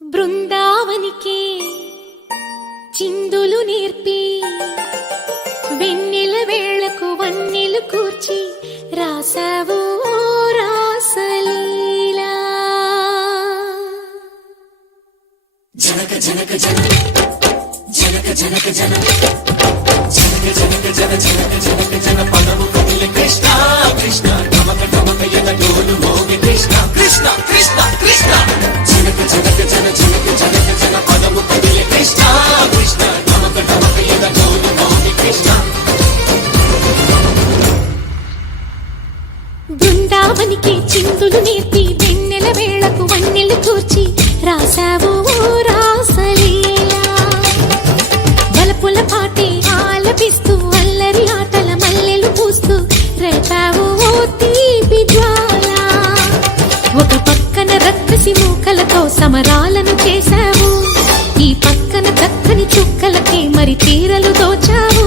బృందావనికి చిందులు నేర్పి వెన్నెల వేళకు వన్నెలు కూర్చి రాసావు రాసలీలా. జనక జనక జన జనక జనక జన జనక జనక జన జనక జనక జన పదము కదిలి కృష్ణ కృష్ణ నమక నమక యన డోలు మోగి కృష్ణ కృష్ణ కృష్ణ కృష్ణ జనక జనక జన జనక జనక జన పదము కదిలి కృష్ణ కృష్ణ నమక నమక యన డోలు మోగి కృష్ణ. బృందావనికి చిందులు నేర్పి వెన్నెల వేళకు వన్నెలు కూర్చి రాసావు రాసలీలా. బలపుల పాటే ఆలపిస్తూ అల్లరి ఆటల మల్లెలు పూస్తూ రేపావు తీపి జ్వాల. ఒక పక్కన రక్కసి మూకలతో సమరాలను చేశావు, ఈ పక్కన చక్కని చుక్కలకి మరి తీరలు దోచావు.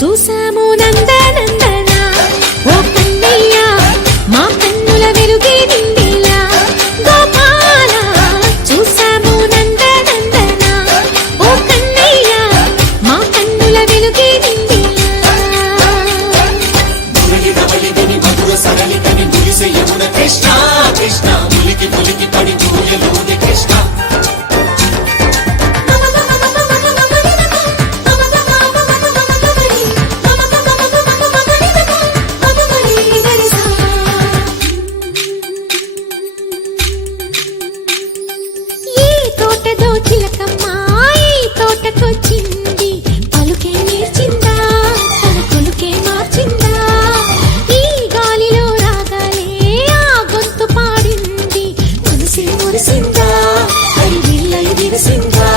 చూసాము నందనందన ఓ కన్నయ్య మా కన్నుల వెలుగే నిండిలా. గోపాల చూసాము నందనందన ఓ కన్నయ్య మా కన్నుల వెలుగే నిండిలా. మురళి రవళిని మధుర సరళికని మురిసే యమున కృష్ణ కృష్ణ ములికి ములికి పడి దూయలోని కృష్ణ. తోటకొచ్చింది పలుకే నేర్చిందా తన కొలుకే మార్చిందా. ఈ గాలిలో రాగాలే ఆ గొంతు పాడింది, మనసి మురిసిందా అది విల్లై విరిసిందా.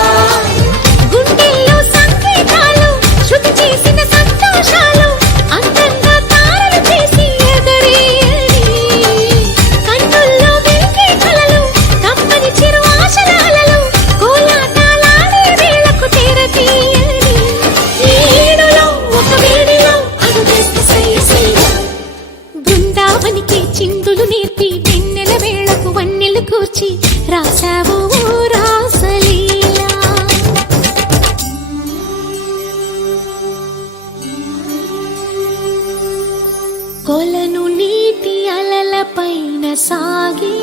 గుండెల్లో సంకేతాలు శృతి చేసిన సంతోషాలు అందంగా తారలు చేసి ఎగరేయని. కన్నుల్లో వెలిగే కలలు కమ్మని చిరు ఆశల అలలు కోలాటాలాడే వేళకు తెరతీయని. ఈ ఏడులో ఒక వేడిలో అడుగేస్తే సయ్య సయ్య. బృందావనికి చిందులు నేర్పి వెన్నెల వేళకు వన్నెలు కూర్చి రాసావు రాసలీలా. కొలను నీటి అలల పైన సాగే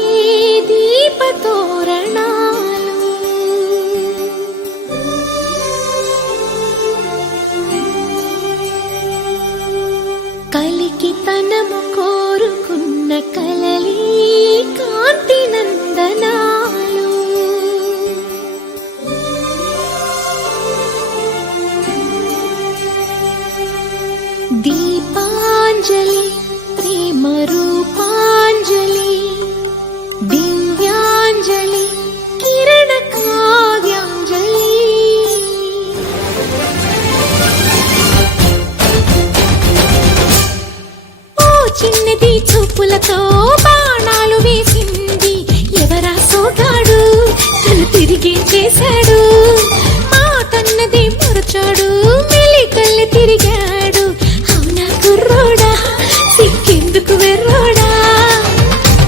దీపతోరణాలు. కలికి తనము కోరుకున్న కలలి కాంతి నందనాలు. దీపాంజలి ప్రేమ రూపాంజలి దివ్యాంజలి కిరణ కావ్యాంజలి. ఓ చిన్నది చూపులతో బాణాలు వేసింది ఎవరా సోగాడు, తను తిరిగి చేశాడు. మాటన్నది మరచాడు మెలికల్లి తిరిగాడు. అవునా కుర్రోడా సిక్కెందుకు వెర్రోడా.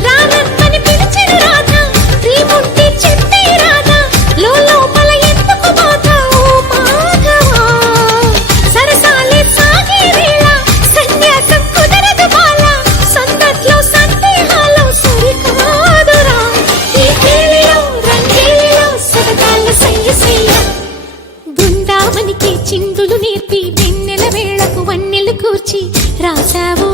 రానమ్మని పిలిచిన రాధా శ్రీముంటి చెప్పే రాధా లోపల ఎందుకు బాధ ఓ మాధవా. సరసాలే సాగే వేళ సన్యాసం కుదరదు బాల. సందట్లో సందేహాలు సరికాదురా. ఈ కేళిలో రంగేలిలో సరదాల సయ్య సయ్య. బృందావనికి చిందులు నేర్పి వెన్నెల వేళకు వన్నెలు కూర్చి రాసావు